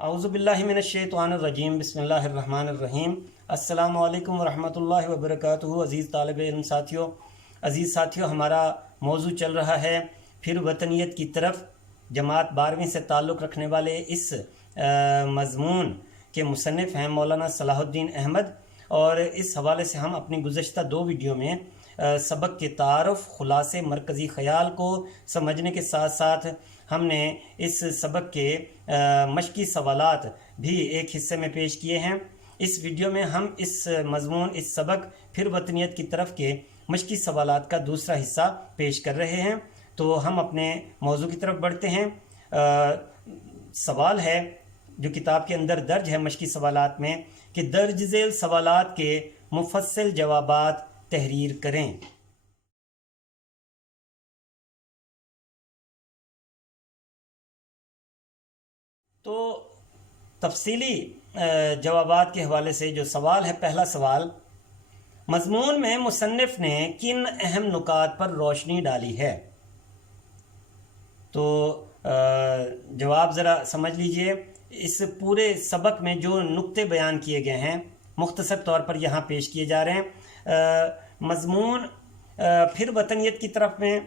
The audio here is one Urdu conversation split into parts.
اعوذ باللہ من الشیطان الرجیم بسم اللہ الرحمن الرحیم السلام علیکم ورحمۃ اللہ وبرکاتہ۔ عزیز طالب علم ساتھیوں، ہمارا موضوع چل رہا ہے پھر وطنیت کی طرف۔ جماعت 12ویں سے تعلق رکھنے والے اس مضمون کے مصنف ہیں مولانا صلاح الدین احمد، اور اس حوالے سے ہم اپنی گزشتہ 2 ویڈیو میں سبق کے تعارف، خلاصے، مرکزی خیال کو سمجھنے کے ساتھ ساتھ ہم نے اس سبق کے مشقی سوالات بھی ایک حصے میں پیش کیے ہیں۔ اس ویڈیو میں ہم اس مضمون، اس سبق پھر وطنیت کی طرف کے مشقی سوالات کا دوسرا حصہ پیش کر رہے ہیں۔ تو ہم اپنے موضوع کی طرف بڑھتے ہیں۔ سوال ہے جو کتاب کے اندر درج ہے مشقی سوالات میں کہ درج ذیل سوالات کے مفصل جوابات تحریر کریں۔ تو تفصیلی جوابات کے حوالے سے جو سوال ہے، پہلا سوال، مضمون میں مصنف نے کن اہم نکات پر روشنی ڈالی ہے؟ تو جواب ذرا سمجھ لیجئے۔ اس پورے سبق میں جو نکتے بیان کیے گئے ہیں مختصر طور پر یہاں پیش کیے جا رہے ہیں۔ مضمون پھر وطنیت کی طرف میں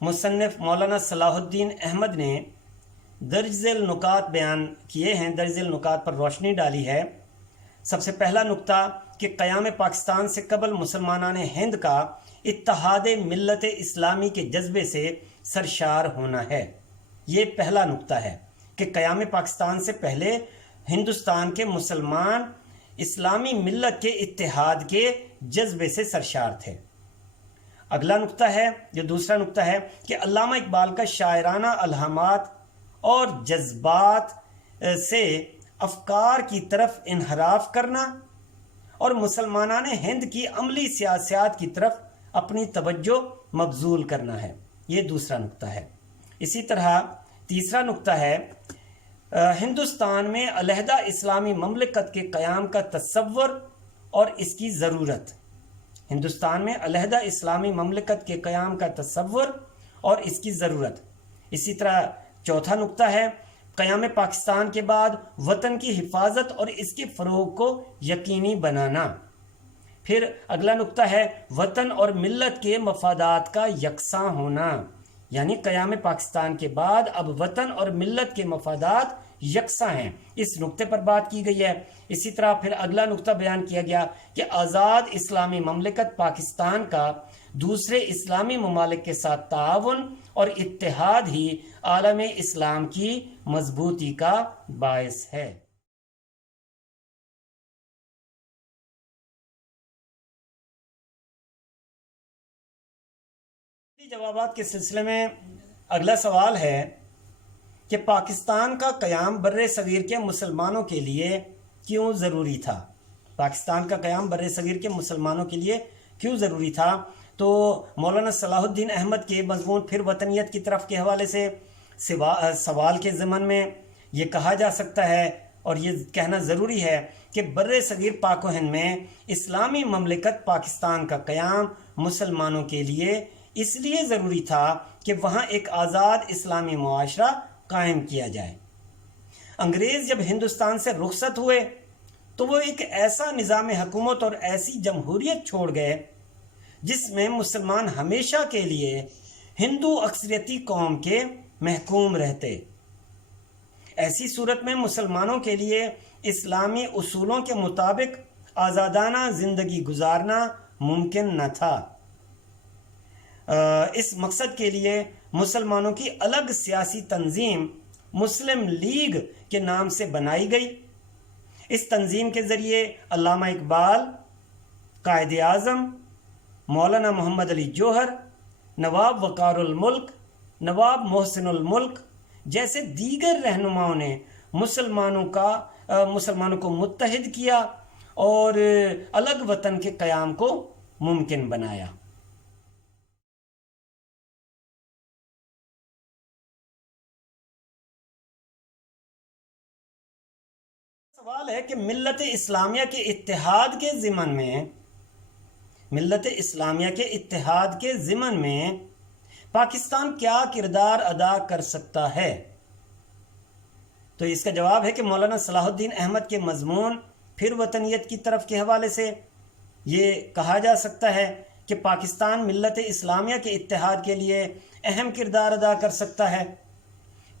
مصنف مولانا صلاح الدین احمد نے درج ذیل نکات بیان کیے ہیں، درج ذیل نکات پر روشنی ڈالی ہے۔ سب سے پہلا نکتہ کہ قیام پاکستان سے قبل مسلمانان ہند کا اتحاد ملت اسلامی کے جذبے سے سرشار ہونا ہے۔ یہ پہلا نکتہ ہے کہ قیام پاکستان سے پہلے ہندوستان کے مسلمان اسلامی ملت کے اتحاد کے جذبے سے سرشار تھے۔ اگلا نکتہ ہے، جو دوسرا نکتہ ہے، کہ علامہ اقبال کا شاعرانہ الہامات اور جذبات سے افکار کی طرف انحراف کرنا اور مسلمانان ہند کی عملی سیاست کی طرف اپنی توجہ مبذول کرنا ہے۔ یہ دوسرا نکتہ ہے۔ اسی طرح تیسرا نکتہ ہے، ہندوستان میں علیحدہ اسلامی مملکت کے قیام کا تصور اور اس کی ضرورت۔ ہندوستان میں علیحدہ اسلامی مملکت کے قیام کا تصور اور اس کی ضرورت۔ اسی طرح چوتھا نکتہ ہے، قیام پاکستان کے بعد وطن کی حفاظت اور اس کے فروغ کو یقینی بنانا۔ پھر اگلا نکتہ ہے، وطن اور ملت کے مفادات کا یکساں ہونا، یعنی قیام پاکستان کے بعد اب وطن اور ملت کے مفادات یکساں ہیں، اس نکتے پر بات کی گئی ہے۔ اسی طرح پھر اگلا نکتہ بیان کیا گیا کہ آزاد اسلامی مملکت پاکستان کا دوسرے اسلامی ممالک کے ساتھ تعاون اور اتحاد ہی عالم اسلام کی مضبوطی کا باعث ہے۔ جوابات کے سلسلے میں اگلا سوال ہے کہ پاکستان کا قیام بر صغیر کے مسلمانوں کے لیے کیوں ضروری تھا؟ پاکستان کا قیام بر صغیر کے مسلمانوں کے لیے کیوں ضروری تھا؟ تو مولانا صلاح الدین احمد کے مضمون پھر وطنیت کی طرف کے حوالے سے سوال کے ضمن میں یہ کہا جا سکتا ہے اور یہ کہنا ضروری ہے کہ بر صغیر پاک و ہند میں اسلامی مملکت پاکستان کا قیام مسلمانوں کے لیے اس لیے ضروری تھا کہ وہاں ایک آزاد اسلامی معاشرہ قائم کیا جائے۔ انگریز جب ہندوستان سے رخصت ہوئے تو وہ ایک ایسا نظام حکومت اور ایسی جمہوریت چھوڑ گئے جس میں مسلمان ہمیشہ کے لیے ہندو اکثریتی قوم کے محکوم رہتے۔ ایسی صورت میں مسلمانوں کے لیے اسلامی اصولوں کے مطابق آزادانہ زندگی گزارنا ممکن نہ تھا۔ اس مقصد کے لیے مسلمانوں کی الگ سیاسی تنظیم مسلم لیگ کے نام سے بنائی گئی۔ اس تنظیم کے ذریعے علامہ اقبال، قائد اعظم مولانا محمد علی جوہر، نواب وقار الملک، نواب محسن الملک جیسے دیگر رہنماؤں نے مسلمانوں کو متحد کیا اور الگ وطن کے قیام کو ممکن بنایا۔ سوال ہے کہ ملت اسلامیہ کے اتحاد کے ضمن میں پاکستان کیا کردار ادا کر سکتا ہے؟ تو اس کا جواب ہے کہ مولانا صلاح الدین احمد کے مضمون پھر وطنیت کی طرف کے حوالے سے یہ کہا جا سکتا ہے کہ پاکستان ملت اسلامیہ کے اتحاد کے لیے اہم کردار ادا کر سکتا ہے،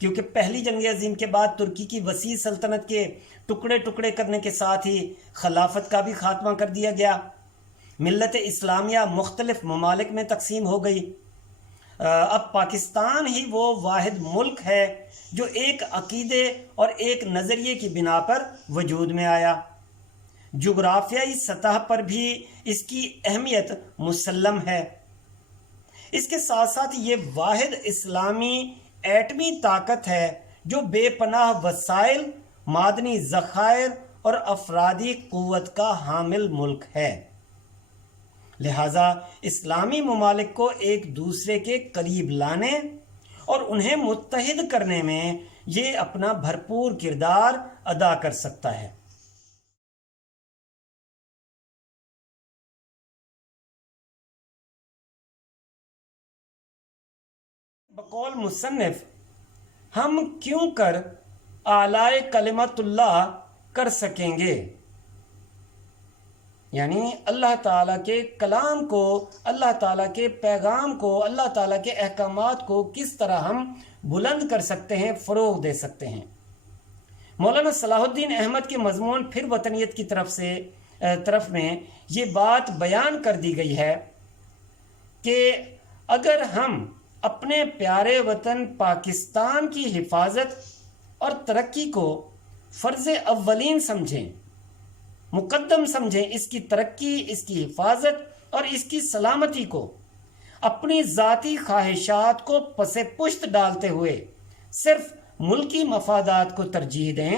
کیونکہ پہلی جنگ عظیم کے بعد ترکی کی وسیع سلطنت کے ٹکڑے ٹکڑے کرنے کے ساتھ ہی خلافت کا بھی خاتمہ کر دیا گیا۔ ملت اسلامیہ مختلف ممالک میں تقسیم ہو گئی۔ اب پاکستان ہی وہ واحد ملک ہے جو ایک عقیدے اور ایک نظریے کی بنا پر وجود میں آیا۔ جغرافیائی سطح پر بھی اس کی اہمیت مسلم ہے۔ اس کے ساتھ ساتھ یہ واحد اسلامی ایٹمی طاقت ہے جو بے پناہ وسائل، معدنی ذخائر اور افرادی قوت کا حامل ملک ہے۔ لہذا اسلامی ممالک کو ایک دوسرے کے قریب لانے اور انہیں متحد کرنے میں یہ اپنا بھرپور کردار ادا کر سکتا ہے۔ بقول مصنف، ہم کیوں کر اعلی کلمت اللہ کر سکیں گے، یعنی اللہ تعالیٰ کے کلام کو، اللہ تعالیٰ کے پیغام کو، اللہ تعالیٰ کے احکامات کو کس طرح ہم بلند کر سکتے ہیں، فروغ دے سکتے ہیں۔ مولانا صلاح الدین احمد کے مضمون پھر وطنیت کی طرف میں یہ بات بیان کر دی گئی ہے کہ اگر ہم اپنے پیارے وطن پاکستان کی حفاظت اور ترقی کو فرض اولین سمجھیں، مقدم سمجھیں، اس کی ترقی، اس کی حفاظت اور اس کی سلامتی کو اپنی ذاتی خواہشات کو پس پشت ڈالتے ہوئے صرف ملکی مفادات کو ترجیح دیں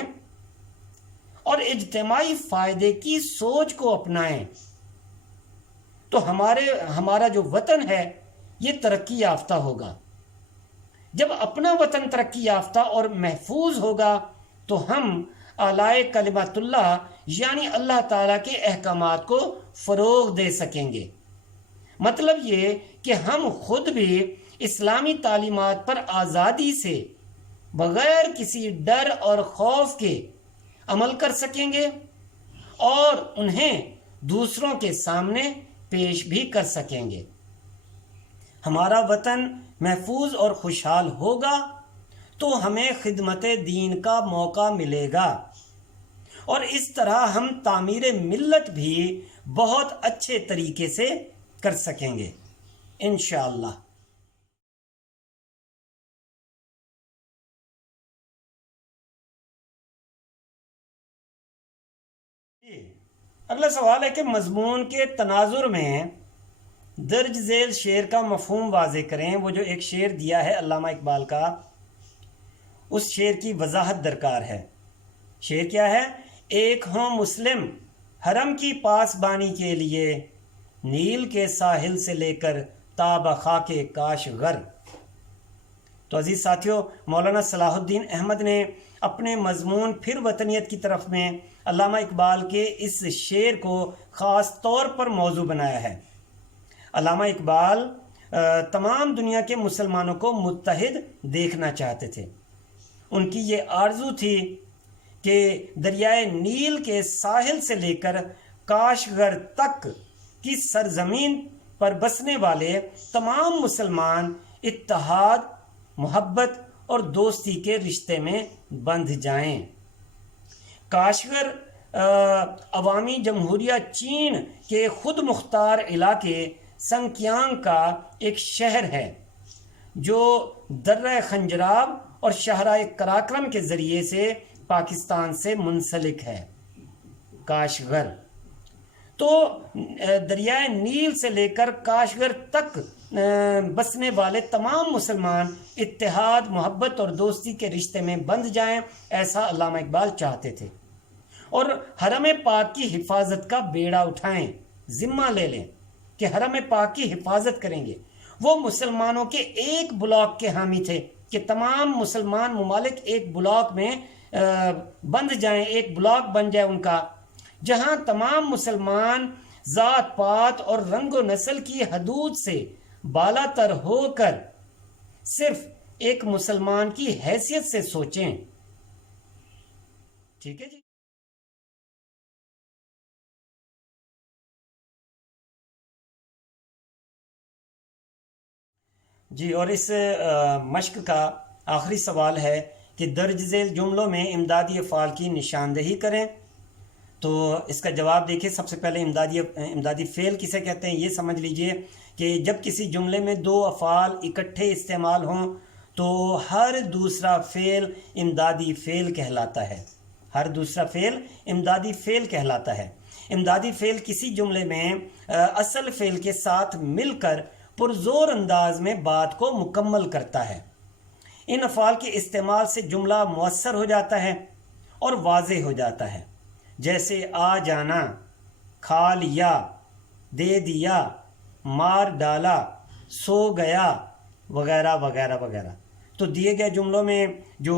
اور اجتماعی فائدے کی سوچ کو اپنائیں، تو ہمارا جو وطن ہے یہ ترقی یافتہ ہوگا۔ جب اپنا وطن ترقی یافتہ اور محفوظ ہوگا تو ہم اعلی کلمت اللہ یعنی اللہ تعالیٰ کے احکامات کو فروغ دے سکیں گے۔ مطلب یہ کہ ہم خود بھی اسلامی تعلیمات پر آزادی سے بغیر کسی ڈر اور خوف کے عمل کر سکیں گے اور انہیں دوسروں کے سامنے پیش بھی کر سکیں گے۔ ہمارا وطن محفوظ اور خوشحال ہوگا تو ہمیں خدمت دین کا موقع ملے گا، اور اس طرح ہم تعمیر ملت بھی بہت اچھے طریقے سے کر سکیں گے انشاءاللہ۔ اگلا سوال ہے کہ مضمون کے تناظر میں درج ذیل شعر کا مفہوم واضح کریں۔ وہ جو ایک شعر دیا ہے علامہ اقبال کا، اس شعر کی وضاحت درکار ہے۔ شعر کیا ہے؟ ایک ہوں مسلم حرم کی پاسبانی کے لیے، نیل کے ساحل سے لے کر تا بخاک کاشغر۔ تو عزیز ساتھیو، مولانا صلاح الدین احمد نے اپنے مضمون پھر وطنیت کی طرف میں علامہ اقبال کے اس شعر کو خاص طور پر موضوع بنایا ہے۔ علامہ اقبال تمام دنیا کے مسلمانوں کو متحد دیکھنا چاہتے تھے۔ ان کی یہ آرزو تھی کہ دریائے نیل کے ساحل سے لے کر کاشغر تک کی سرزمین پر بسنے والے تمام مسلمان اتحاد، محبت اور دوستی کے رشتے میں بندھ جائیں۔ کاشغر عوامی جمہوریہ چین کے خود مختار علاقے سنکیانگ کا ایک شہر ہے جو درہ خنجراب اور شاہراہ کراکرم کے ذریعے سے پاکستان سے منسلک ہے۔ کاشغر تو دریائے نیل سے لے کر کاشغر تک بسنے والے تمام مسلمان اتحاد، محبت اور دوستی کے رشتے میں بندھ جائیں، ایسا علامہ اقبال چاہتے تھے، اور حرم پاک کی حفاظت کا بیڑا اٹھائیں، ذمہ لے لیں کہ حرم پاک کی حفاظت کریں گے۔ وہ مسلمانوں کے ایک بلاک کے حامی تھے کہ تمام مسلمان ممالک ایک بلاک میں بندھ جائیں، ایک بلاک بن جائے ان کا، جہاں تمام مسلمان ذات پات اور رنگ و نسل کی حدود سے بالا تر ہو کر صرف ایک مسلمان کی حیثیت سے سوچیں۔ ٹھیک ہے جی. جی، اور اس مشق کا آخری سوال ہے کہ درج ذیل جملوں میں امدادی افعال کی نشاندہی کریں. تو اس کا جواب دیکھیں. سب سے پہلے امدادی فعل کسے کہتے ہیں یہ سمجھ لیجئے کہ جب کسی جملے میں دو افعال اکٹھے استعمال ہوں تو ہر دوسرا فعل امدادی فعل کہلاتا ہے. ہر دوسرا فعل امدادی فعل کہلاتا ہے. امدادی فعل کسی جملے میں اصل فعل کے ساتھ مل کر پرزور انداز میں بات کو مکمل کرتا ہے. ان افعال کے استعمال سے جملہ مؤثر ہو جاتا ہے اور واضح ہو جاتا ہے. جیسے آ جانا، کھا لیا، دے دیا، مار ڈالا، سو گیا، وغیرہ وغیرہ وغیرہ. تو دیے گئے جملوں میں جو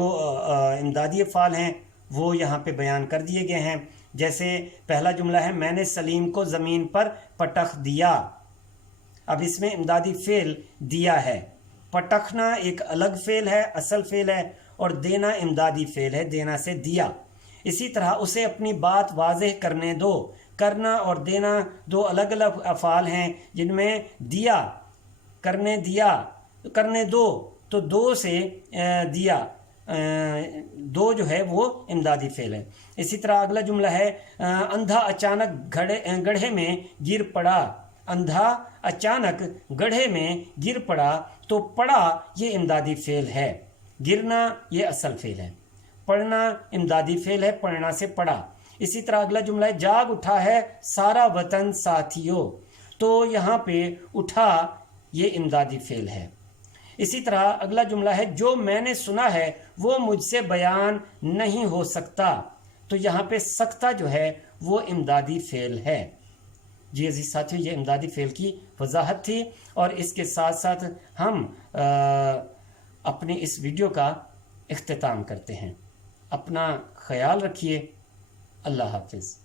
امدادی افعال ہیں وہ یہاں پہ بیان کر دیے گئے ہیں. جیسے پہلا جملہ ہے میں نے سلیم کو زمین پر پٹخ دیا. اب اس میں امدادی فعل دیا ہے. پٹخنا ایک الگ فعل ہے، اصل فعل ہے، اور دینا امدادی فعل ہے، دینا سے دیا. اسی طرح اسے اپنی بات واضح کرنے دو. کرنا اور دینا دو الگ الگ افعال ہیں جن میں دیا، کرنے دیا، کرنے دو، تو دو سے دیا، دو جو ہے وہ امدادی فعل ہے. اسی طرح اگلا جملہ ہے اندھا اچانک گڑھے میں گر پڑا. اندھا اچانک گڑھے میں گر پڑا، تو پڑا یہ امدادی فعل ہے، گرنا یہ اصل فعل ہے. پڑھنا امدادی فعل ہے، پڑھنا سے پڑھا. اسی طرح اگلا جملہ ہے جاگ اٹھا ہے سارا وطن ساتھیوں. تو یہاں پہ اٹھا یہ امدادی فعل ہے. اسی طرح اگلا جملہ ہے جو میں نے سنا ہے وہ مجھ سے بیان نہیں ہو سکتا. تو یہاں پہ سکتا جو ہے وہ امدادی فعل ہے. جی عزیز ساتھیو، یہ امدادی فعل کی وضاحت تھی، اور اس کے ساتھ ساتھ ہم اپنی اس ویڈیو کا اختتام کرتے ہیں. اپنا خیال رکھیے. اللہ حافظ.